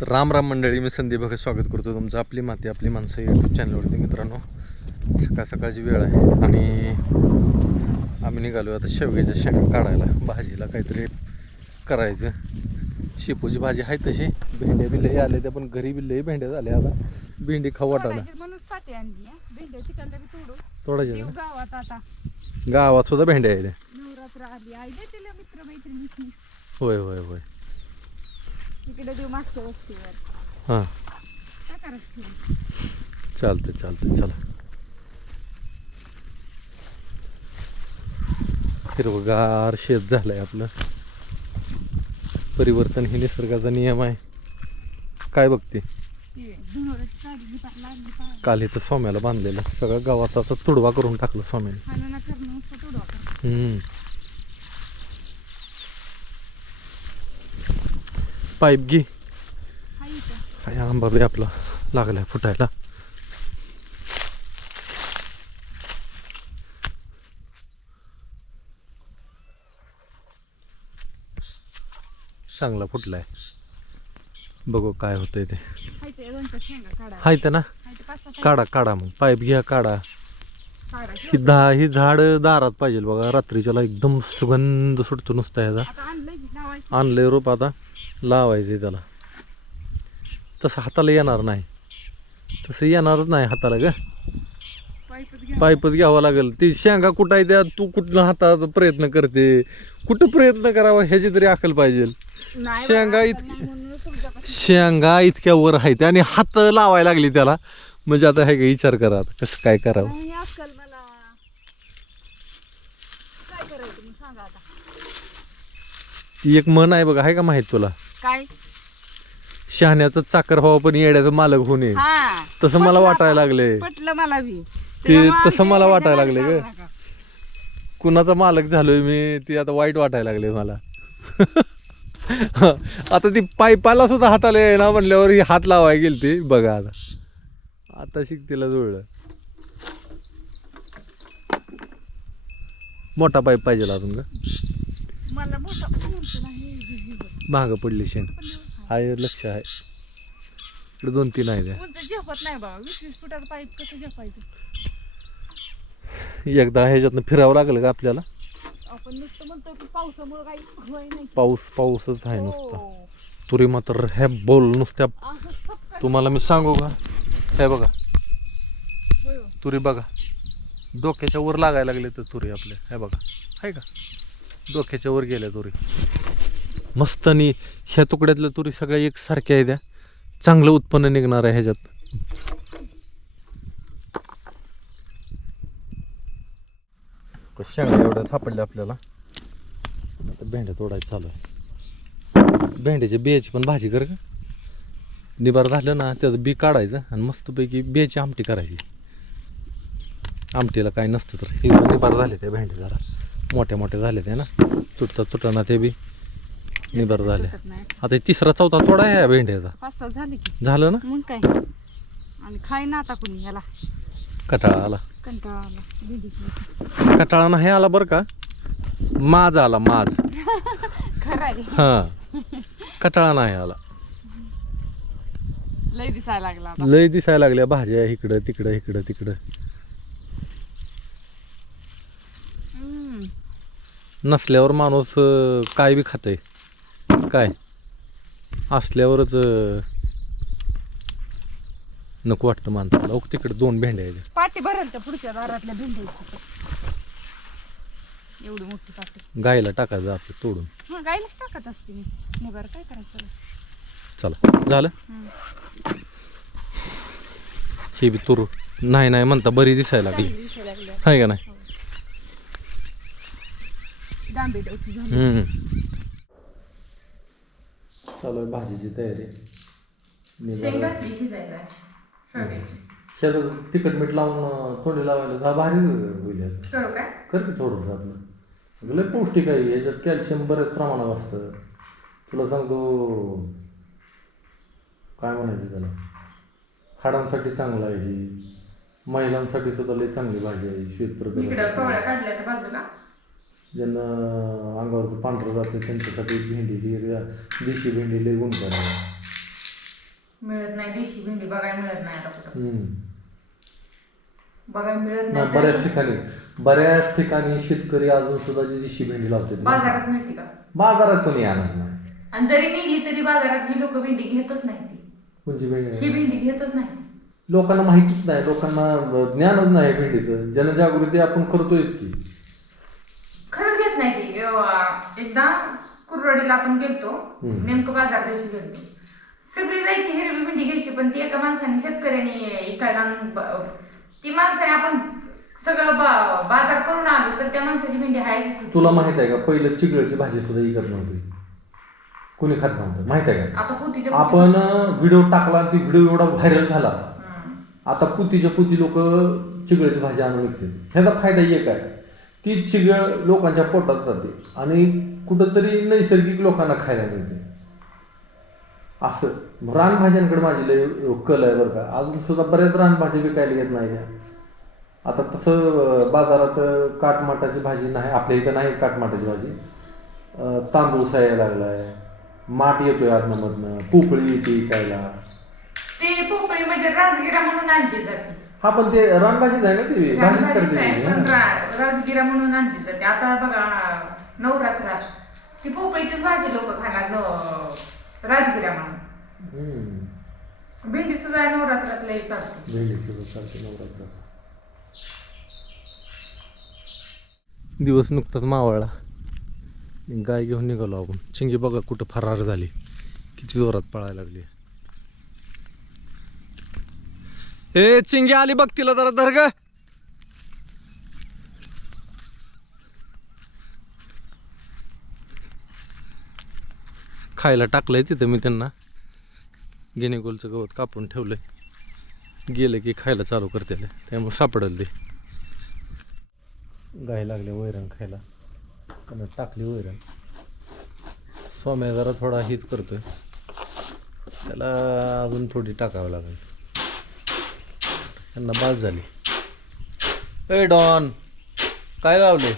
तर राम राम मंडळी मी संदीप भगत स्वागत करतो तुमचं आपली माती आपली माणसं यूट्यूब चॅनलवरती मित्रांनो सकाळ सकाळची वेळ आहे आणि आम्ही निघालो आता शेवग्याच्या शेंगा काढायला भाजीला काहीतरी करायचं. शेपूची भाजी आहे तशी भेंड्या बिल्ले आले त्या पण घरी बिल्ले भेंड्या झाल्या आता. भेंडी खाऊ वाटायला. देऊ गावात सुद्धा भेंड्या आहेत होय होय होय. तिकडे देऊ मागच्या वस्तीवर हां काय करायचं? चालतं चालतं चला हिरवगार शेत झालंय आपलं परिवर्तन हे निसर्गाचा नियम आहे काय बघते ते पा- लागली. काल इथं सोम्याला बांधलेलं सगळं गावात आता तुडवा करून टाकलं सोम्याने करणं नुसतं तोडवा. हम्म. पाईप घे हा आंबा बी आपला लागलाय फुटायला चांगला फुटलाय बघू काय होतंय ते हा इथं दोन चार शेंगा काढा हाय तर ना हा काढा काढा मग पाईप घ्या काढा काढा ही दहा ही झाड दारात पाहिजे बघा रात्रीच्याला एकदम सुगंध सुटतो नुसता ह्याचा की आणलंय रोप आता लावायचं त्याला. तसं हाताला येणार नाही. तसं येणारच नाही हाताला ग. पाईपच घ्या पाईपच घ्यावं लागेल. ती शेंगा कुठं आहे त्या? तू कुठं हाताचा प्रयत्न करते? कुठं प्रयत्न करावा ह्याची तरी अकल पाहिजे. शेंगा बा, इत- नाही म्हणूनच तुमच्यापाशी शेंगा इतक्या वर आहेत आणि हात लावायला लागली त्याला. म्हणजे आता हे का विचार करा आता कसं काय करावं नाही अक्कल मला काय करायचं मग सांगा आता ती एक मन आहे बघा आहे का माहीत तुला? काय? शहाण्याचं चाकर व्हावं पण येड्याचं मालक होणे हा. तसं मला वाटायला. लागले. पटलं मला बी. ते तेव्हा तसं मला वाटायला लागले ग. जाऊ नका. कुणाचा मालक झालोय मी ती आता वाईट वाटायला लागले मला. आता ती पाईपाला सुद्धा हाताला ना म्हणल्यावर ही हात लावाय गेली ती बघा आता. आता शिक तिला जुळलं. मोठा पाईप पाहिजे अजून का मला मोठा. महाग पडली शेण. आहे लक्ष आहे. इकडे दोन तीन आहे त्या. उंच झेपत नाही बाबा वीस वीस फुटाचं पाईप कसं झेपायचं? एकदा ह्याच्यातनं फिरावं लागलं का आपल्याला? आपण नुसतं म्हणतो की पावसामुळे काही होय नाही. पाऊस पाऊसच आहे नुसता. हो. तुरी मात्र हे बोल नुसत्या. असं तुम्हाला मी सांगू का? हे बघा. होय. हो. तुरी बघा. डोक्याच्या वर लागायला लागले तर तुरी आपल्या. हे बघा. आहे का? डोक्याच्या वर गेल्या तुरी. मस्त आणि ह्या तुकड्यातल्या तुरी सगळ्या एकसारख्या आहेत चांगलं उत्पन्न निघणार आहे ह्याच्यात. शेंगा एवढ्या सापडल्या आपल्याला? आता भेंड्या तोडायचं चालू आहे. भेंड्याच्या बियाची पण भाजी कर का निबार झालं ना त्याचं बी काढायचं आणि मस्तपैकी बियाची आमटी करायची. आमटीला काय नसतं तर. हे निबार झाले ते भेंडे जरा. मोठ्या मोठ्या झाले ते ना. तुटता तुटताना ते बी. निबार झाले. नाही. आता हे तिसरा चौथा तोडा आहे या भेंड्याचा. पाच सहा झाले की. झालं ना? मग काय? आणि खाय ना आता कुणी ह्याला कटाळा आला. कंटाळा आला. भेंडीची कटाळा नाही आला बरं का? माज आला माज. खरं आहे. हां. कटाळा नाही आला. लय दिसायला लागला आता. लय दिसायला लागल्या भाज्या इकडं तिकडं इकडं तिकडं. हम्म. नसल्यावर माणूस अं, काय बी खातंय. काय? असल्यावरच नको वाटतं माणसाला. ओक तिकडे दोन भेंड्या आहेत. पाटी भरेल त्या पुढच्या दारातल्या भेंडीची एवढी मोठी पाटी. गायला टाकायचं आपलं तोडून. गायलाच टाकत असते मी. नाही बरं काय करायचं? चला. झालं? हम्म. हे बी तूर. नाही नाही म्हणता बरी दिसायला लागली. दिसायला. आहे का नाही? डोकी झाली. हम्म. चालू आहे भाजीची तयारी शिजायला शेतात तिखट मीठ लावून थोडी लावायला जा भारी होईल यात. करू काय कर की थोडंसं आपलं लय पौष्टिक आहे याच्यात कॅल्शियम बऱ्याच प्रमाणात असतं तुला सांगतो काय म्हणायचं त्याला हाडांसाठी चांगलं आहे ही महिलांसाठी सुद्धा लय चांगली भाजी आहे श्वेत इकडं प्रकार कवळ्या काढल्या तर बाजूला ज्यांना अंगावरचं पांढरं जाते त्यांच्यासाठी भेंडी ही देशी भेंडी गुणकारी आहे मिळत नाही देशी भेंडी बघायला मिळत नाही आता कुठं. हम्म. बघायला मिळत नाही, नाही बऱ्याच तर ठिकाणी बऱ्याच ठिकाणी शेतकरी अजून सुद्धा जी देशी भेंडी लावतात बाजारात मिळते का? बाजारात कोणी आणत नाही. आणि जरी निघली तरी बाजारात ही लोक भेंडी घेतच नाही ती. कोणची ही भेंडी भेंडी घेतच नाही. लोकांना माहितीच नाही लोकांना ज्ञानच नाही भेंडीचं. जनजागृती आपण करतोय की खरंच घेत नाही ती अं, एकदा कुरवाडीला आपण गेलतो. नेमकं बाजार दिवशी गेलतो सगळी जायची हिरवी भेंडी घ्यायची पण ती एका माणसाने शेतकऱ्याने इकायला ती माणसाने आपण सगळं बा- बाजार करून आलो तर त्या माणसाची भेंडी हायचीच होती. तुला माहीत आहे का पहिलं चिगळची भाजी सुद्धा इकत नव्हती कोणी खात नव्हतं माहीत आहे का आपण व्हिडिओ टाकला ती व्हिडिओ एवढा व्हायरल झाला. आता पुतीच्या पुती लोक चिगळची भाजी आणून विकते ह्याचा फायदा एक आहे ती चिगळ लोकांच्या पोटात जाते आणि कुठंतरी नैसर्गिक लोकांना खायला मिळते. असं. रानभाज्यांकडे माझी लय कल आहे बरं का. अजून सुद्धा बऱ्याच रानभाज्या विकायला येत नाही आता तसं बाजारात काटमाटाची भाजी नाही. आपल्या इथं नाही काटमाटाची भाजी. तांदूळ तांदूळ लागला आहे माठ येतोय आतमधनं पोपळी येते विकायला ते पोपळी म्हणजे राजगिरा म्हणून आणली जाते. हा पण ते रानभाजीच आहे ना ती? करते ती, हा. राजगिरा म्हणून आणली जाते आता बघा नवरात्रात ती पोपळीचीच भाजी लोक खाणार न- राजगिरा म्हणून. हम्म. भेंडी सुद्धा नवरात्रात लई चालते. दिवस नुकताच मावळला. गाय घेऊन निघालो आपण. चिंगी बघा कुठं फरार झाली. किती जोरात पळायला लागली. ए चिंगी आली बघ तिला जरा धर ग. खायला टाकलंय तिथं मी त्यांना. गिनीगोलचं गवत कापून ठेवलंय. गेलं की खायला चालू करते त्यामुळे सापडल ते. गाय लागले वैरण खायला. त्यांना टाकली वैरण. सोम्या जरा थोडा हीच करतोय. त्याला अजून थोडी टाकावं लागेल. त्यांना बाद झाली. ए डॉन काय लावले?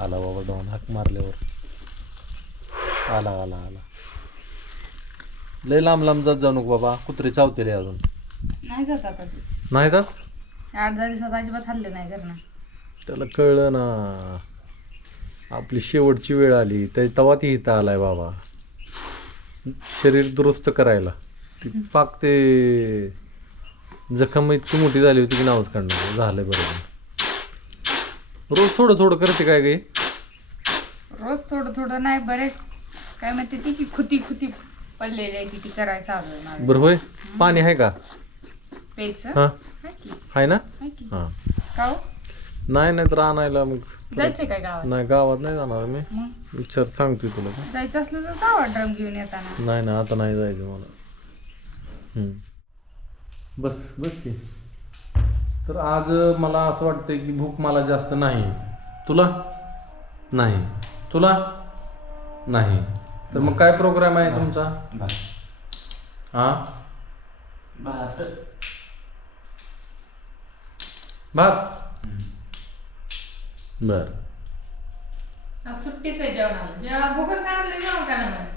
आला बाबा डॉन हाक मारल्यावर. आला आला आला. लय लांब लांब जात जाऊ नको बाबा कुत्रे चावतेले अजून. नाही जात आता ते. नाही तर आठ दहा दिवसात अजिबात हल्ले नाही करणार. त्याला कळलं ना. आपली शेवटची वेळ आली. तर तेव्हा ती इथं आलाय बाबा. शरीर दुरुस्त करायला. ती पाक ते जखम इतकी मोठी झाली होती की नावच काढणार झालंय बरोबर रोज थोडं थोडं करते काय गे रोज थोडं थोडं नाही बरे. काय म्हणते ती की खुती खुती पडलेली आहे ती ती करायचं चालू आहे माझं बरं होय. पाणी आहे का? प्यायचं? हां. आहे की. आहे ना? की. हां. का हो? नाही नाही तर आणायला मग जायचंय काय गावात? नाही गावात नाही जाणार मी. मग? विचार सांगतोय तुला. जायचं असलं तर जावा ड्रम घेऊन येताना. नाही ना आता नाही जायचं मला. बस बस की. तर आज मला असं वाटतंय की भूक मला जास्त नाही. तुला? नाही. तुला? नाही. तर मग काय प्रोग्राम आहे तुमचा? हा भात. बर. आज सुट्टीच आहे जेवणाला. जेव्हा भूकच नाही जेवण काय म्हणायचं हम्म.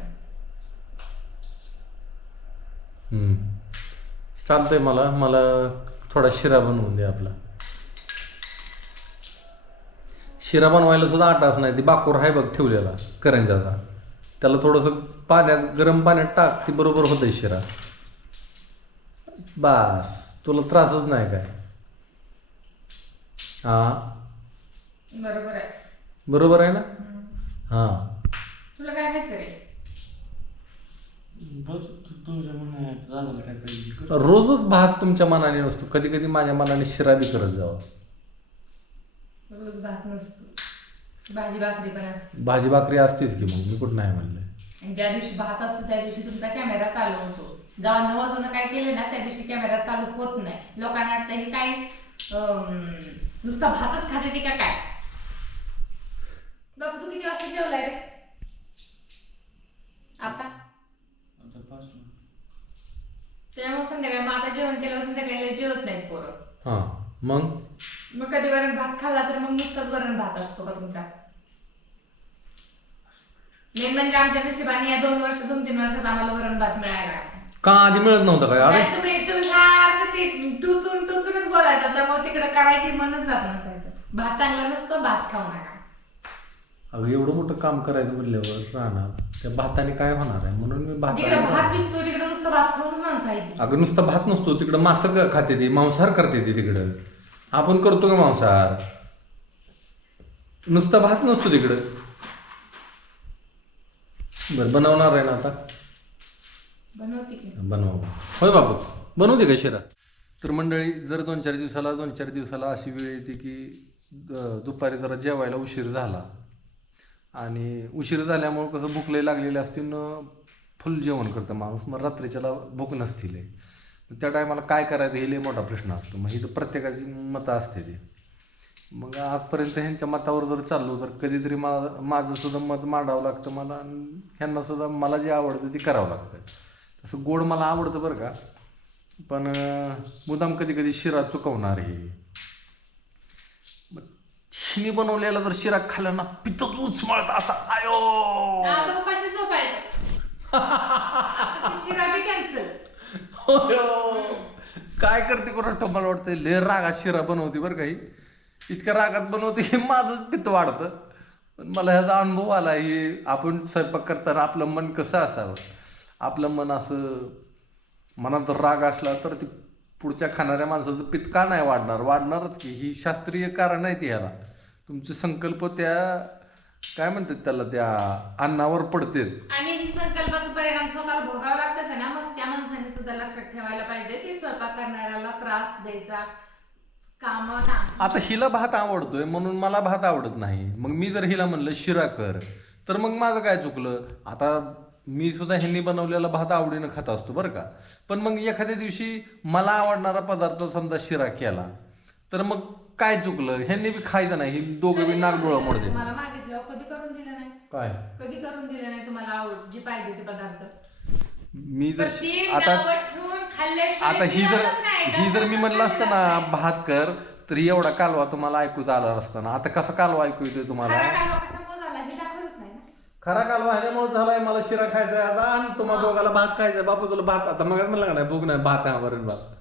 चालतंय मला मला थोडा शिरा बनवून दे आपला. शिरा बनवायला सुद्धा आटाच नाही ती बाकोर आहे बघ ठेवलेला करंजाचा त्याला थोडंसं पाण्यात गरम पाण्यात टाक ती बरोबर होतंय शिरा. बास तुला त्रासच नाही काय? हा? बरोबर आहे. बरोबर आहे ना? हा. तुला काय रोजच भात तुमच्या मनाने नसतो. कधी कधी माझ्या मनाने शिरा बी करत जावा. रोज भात नसतो. भाजी भाकरी पण असते. भाजी भाकरी असतेच की मग मी कुठं नाही म्हणलं. आणि ज्या दिवशी भात असतो त्या दिवशी तुमचा कॅमेरा चालू होतो. जेव्हा नऊ वाजून काय केलं ना त्या दिवशी कॅमेरा चालू होत नाही. लोकांना वाटतं हे काय नुसता भातच खाते ते का काय? बाबू तू किती वाजता जेवलाय रे आता त्यामुळे संध्याकाळी मग आता जेवण केलं संध्याकाळी जेवत नाही पोरं. हां मग? मग कधी वरण भात खाल्ला तर मग नुसताच वरण भात असतो का तुमचा? मेन म्हणजे आमच्या नशिबाने या दोन वर्ष दोन तीन वर्षात आम्हाला वरण भात मिळायला. का आधी मिळत नव्हतं काय? अरे! नाही, तुम्ही तुम्ही सारखं ते टुचून टुचूनच बोलायचं. त्यामुळे तिकडे करायची मनच जात नसायचं. भात चांगला नसतो भात खाऊ नका. अगं एवढं मोठं काम करायचं म्हणल्यावर राहणार. त्या भाताने काय होणार आहे? म्हणून मी जिकडे भात भात पिकतो तिकडे नुसतं भात खाऊन माणसं आहे ती. अगं नुसता भात नसतो. तिकडं मासं क- खाते ती मांसाहार करते ती तिकडं. आपण करतो का मांसाहार? नुसता भात नसतो तिकडं. बरं बनवणार आहे ना आता? बनवते की. बनवा. होय बाबू बनवते का शिरा? तर मंडळी जर दोन चार दिवसाला दोन चार दिवसाला अशी वेळ येते की द- दुपारी जरा जेवायला उशीर झाला आणि उशीर झाल्यामुळं कसं भूक लय लागलेली असते न फुल जेवण करतं माणूस मग रात्रीच्याला भूक नसतील त्या टायमाला काय करायचं हे लय मोठा प्रश्न असतो. मग ही तर प्रत्येकाची मतं असते ती. मग आजपर्यंत ह्यांच्या मतावर जर चाललो तर कधीतरी मा माझं सुद्धा मत मांडावं लागतं मला आणि ह्यांना सुद्धा मला जे आवडतं ते करावं लागतं. तसं गोड मला आवडतं बरं का. पण मुदाम कधी कधी शिरा चुकवणार हे. हिने बनवलेला जर शिरा खाल्ला ना पितच उचमळत असा. आयो! आता उपाशी झोपायचं. आता ती शिरा बी कॅन्सल होयो. काय करते कोणा मला वाटतं लय रागात शिरा बनवते बरं काही इतक्या रागात बनवते हे माझंच पित्त वाढतं. पण मला ह्याचा अनुभव आला हे आपण स्वयंपाक करताना आपलं मन कसं असावं? आपलं मन असं मनात राग असला तर ती पुढच्या खाणाऱ्या माणसाचं पित्त का नाही वाढणार? वाढणारच की. ही शास्त्रीय कारण आहे ती ह्याला. तुमचे संकल्प त्या काय म्हणतात त्याला त्या अन्नावर पडतेत. आणि संकल्पाचा परिणाम स्वतःला भोगावा लागतात ना? मग त्या माणसाने सुद्धा लक्षात ठेवायला पाहिजे की स्वयंपाक करणाऱ्याला त्रास द्यायचा. काम आता हिला भात आवडतोय म्हणून मला भात आवडत नाही. मग मी जर हिला म्हणलं शिरा कर तर मग माझं काय चुकलं? आता मी सुद्धा ह्यांनी बनवलेला भात आवडीनं खात असतो बरं का. पण मग एखाद्या दिवशी मला आवडणारा पदार्थ समजा शिरा केला तर मग काय चुकलं? ह्यांनी बी खायचं नाही. ही दोघं बी नागडोळा मोडते तुम्हाला मागितल्यावर कधी करून दिलं नाही? काय? कधी करून दिलं नाही तुम्हाला आवड जी पाहिजे ते पदार्थ? मी जर ती आता नावं ठेवून खाल्ल्याशिवाय आता ही जर नाही. ही जर मी म्हणलं असतं ना भात कर तर एवढा कालवा तुम्हाला ऐकूच आला असतं ना. आता कसा कालवा ऐकू येतोय तुम्हाला? खरा कालवा कशामुळे झाला? हे दाखवलंच नाही ना. खरा कालवा ह्याच्यामुळे झालाय मला शिरा खायचा आहे. आता आणि तुम्हाला दोघाला भात खायचा बापू तुला भात आता मग म्हणलं का नाही भूक नाही भात आहे वरण भात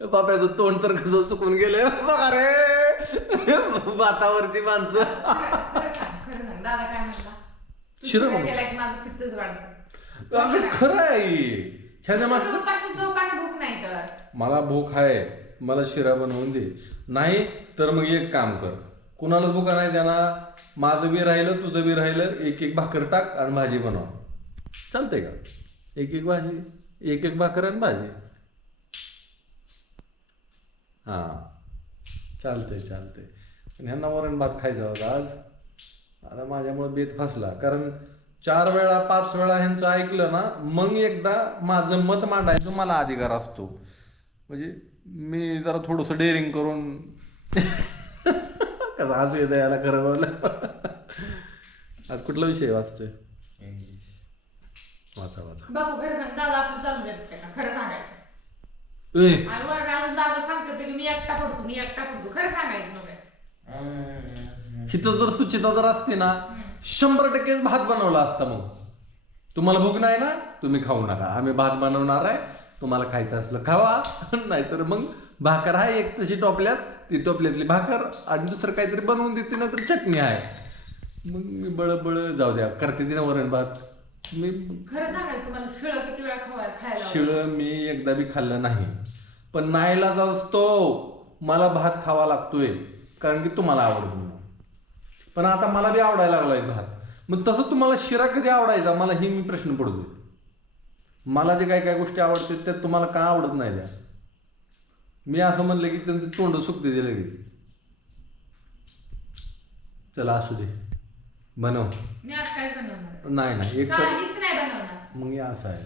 बाप्याचं तोंड तर कसं चुकून गेले बघा रे भातावरची माणसं. खरं सांग खरं सांग. दादा काय म्हणला? तू शिरा शिरा बनव. केला की माझं पित्तच वाढतं? अगं खरं आहे. ह्याच्या मागचं उपाशी झोपाने भूक नाही तर. मला भूक आहे. मला शिरा बनवून दे. नाही तर मग एक काम कर. कुणाला भूका नाही देणार. माझं बी राहिलं तुझं बी राहिलं. एक एक भाकर टाक आणि भाजी बनव. चालतंय का? एक एक भाजी एक एक भाकर आणि भाजी. हां. चालतंय चालतंय. पण ह्यांना वरण भात खायचा होता आज. आता माझ्यामुळे बेत फसला. कारण चार वेळा पाच वेळा ह्यांचं ऐकलं ना मग एकदा माझं मत मांडायचं मला अधिकार असतो. म्हणजे मी जरा थोडंसं डेअरिंग करून कसं हसू येतं याला खरं बोललं. आज कुठला विषय वाचतोय? वाचा वाचा. बापू खरं सांग. दादा आपलं चालू देत का खरं सांगायचं. ए आणि वर अजून दादा सांगतो की मी एकटा पडतो खरं सांगायचं मग. तिथं जर सुचिता जर असते ना शंभर टक्केच भात बनवला असता मग. तुम्हाला भूक नाही ना तुम्ही खाऊ नका. आम्ही भात बनवणार आहे तुम्हाला खायचं असलं खावा. नाहीतर मग भाकर आहे एक तशी टोपल्यात ती टोपल्यातली भाकर आणि दुसरं काहीतरी बनवून देते ना तर चटणी आहे. मग मी बळ बळ जाऊ द्या करते ती ना वरण भात. मी खरं सांगायचं तुम्हाला शिळ किती वेळा खवाय खायला शिळ मी एकदा बी खाल्लं नाही. पण नाहीला असतो. मला भात खावा लागतोय कारण की तुम्हाला आवडतो म्हणून पण आता मला बी आवडायला लागलाय भात. मग तसं तुम्हाला शिरा कधी आवडायचा? मला ही मी प्रश्न पडतो मला जे काय काय गोष्टी आवडतात त्या तुम्हाला का आवडत नाही त्या? मी असं म्हणलं की त्यांचं तोंड सुकते ते लगेच. चला असू दे. बनव. नाही नाही एक तर मग हे असं आहे.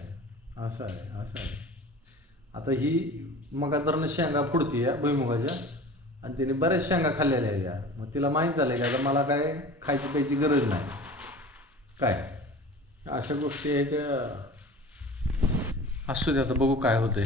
असं आहे असं आहे. आता ही मगाधरनं शेंगा फुडती या भुईमुगाच्या आणि तिने बऱ्याच शेंगा खाल्लेल्या आहेत या. मग तिला माहीत झालं की आता मला काय खायची प्यायची गरज नाही. काय? अशा गोष्टी आहेत असू दे आता बघू काय होतंय.